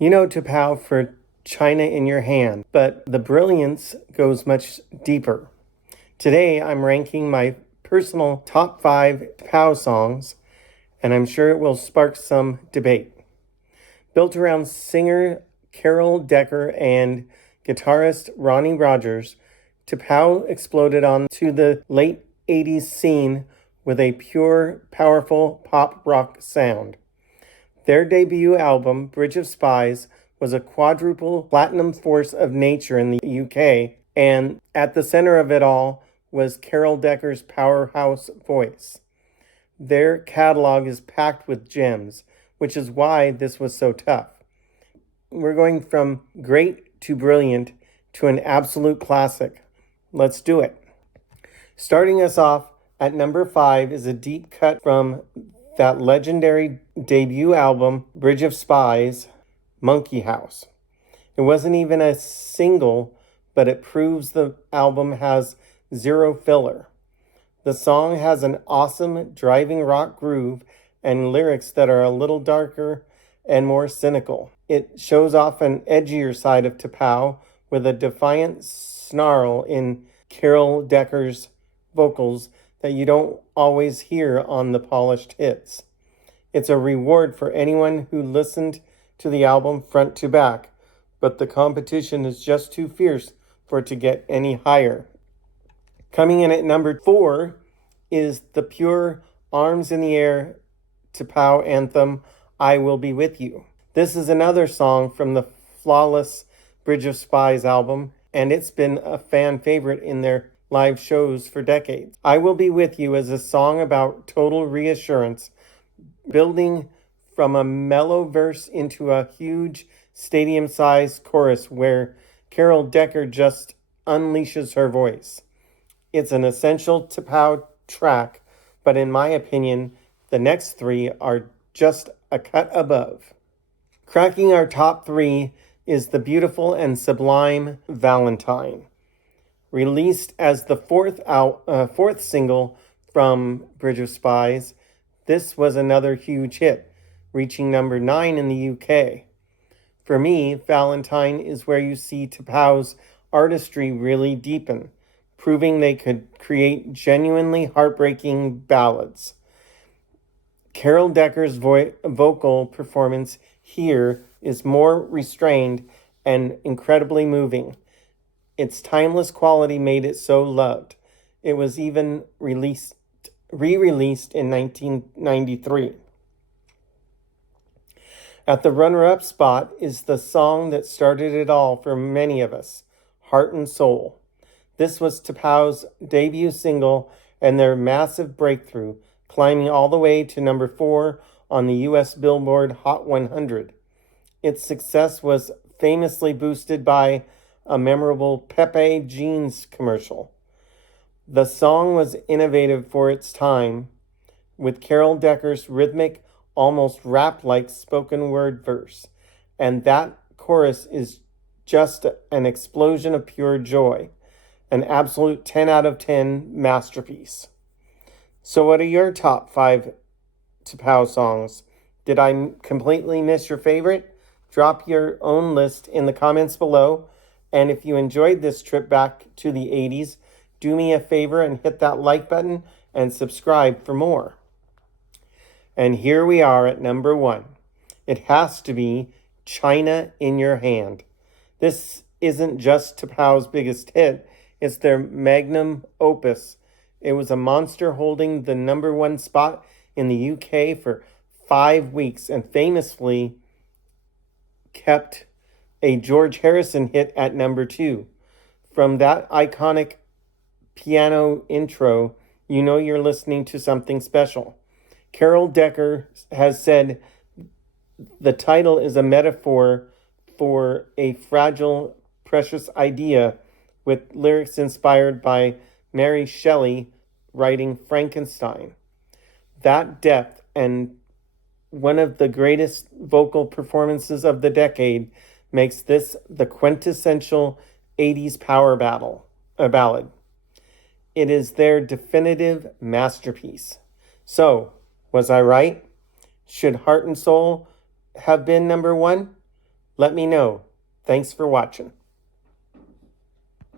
You know T'Pau for China in Your Hand, but the brilliance goes much deeper. Today, I'm ranking my personal top 5 T'Pau songs, and I'm sure it will spark some debate. Built around singer Carol Decker and guitarist Ronnie Rogers, T'Pau exploded onto the late 80s scene with a pure, powerful pop rock sound. Their debut album, Bridge of Spies, was a quadruple platinum force of nature in the UK, and at the center of it all was Carol Decker's powerhouse voice. Their catalog is packed with gems, which is why this was so tough. We're going from great to brilliant to an absolute classic. Let's do it. Starting us off at number 5 is a deep cut from that legendary debut album, Bridge of Spies, Monkey House. It wasn't even a single, but it proves the album has zero filler. The song has an awesome driving rock groove and lyrics that are a little darker and more cynical. It shows off an edgier side of T'Pau with a defiant snarl in Carol Decker's vocals that you don't always hear on the polished hits. It's a reward for anyone who listened to the album front to back, but the competition is just too fierce for it to get any higher. Coming in at number 4 is the pure arms in the air T'Pau anthem, I Will Be With You. This is another song from the flawless Bridge of Spies album, and it's been a fan favorite in their live shows for decades. I Will Be With You is a song about total reassurance, building from a mellow verse into a huge stadium-sized chorus where Carol Decker just unleashes her voice. It's an essential T'Pau track, but in my opinion, the next 3 are just a cut above. Cracking our top 3 is the beautiful and sublime Valentine. Released as the fourth single from Bridge of Spies, this was another huge hit, reaching number 9 in the UK. For me, Valentine is where you see T'Pau's artistry really deepen, proving they could create genuinely heartbreaking ballads. Carol Decker's vocal performance here is more restrained and incredibly moving. Its timeless quality made it so loved. It was even re-released in 1993. At the runner-up spot is the song that started it all for many of us, Heart and Soul. This was T'Pau's debut single and their massive breakthrough, climbing all the way to number 4 on the US Billboard Hot 100. Its success was famously boosted by a memorable Pepe Jeans commercial. The song was innovative for its time, with Carol Decker's rhythmic, almost rap-like spoken word verse, and that chorus is just an explosion of pure joy, an absolute 10 out of 10 masterpiece. So what are your top 5 T'Pau songs? Did I completely miss your favorite? Drop your own list in the comments below. And if you enjoyed this trip back to the 80s, do me a favor and hit that like button and subscribe for more. And here we are at number 1. It has to be China in Your Hand. This isn't just T'Pau's biggest hit, it's their magnum opus. It was a monster holding the number 1 spot in the UK for 5 weeks and famously kept a George Harrison hit at number 2. From that iconic piano intro, you know you're listening to something special. Carol Decker has said the title is a metaphor for a fragile, precious idea, with lyrics inspired by Mary Shelley writing Frankenstein. That depth and one of the greatest vocal performances of the decade makes this the quintessential 80s power ballad. It is their definitive masterpiece. So, was I right? Should Heart and Soul have been number 1? Let me know. Thanks for watching.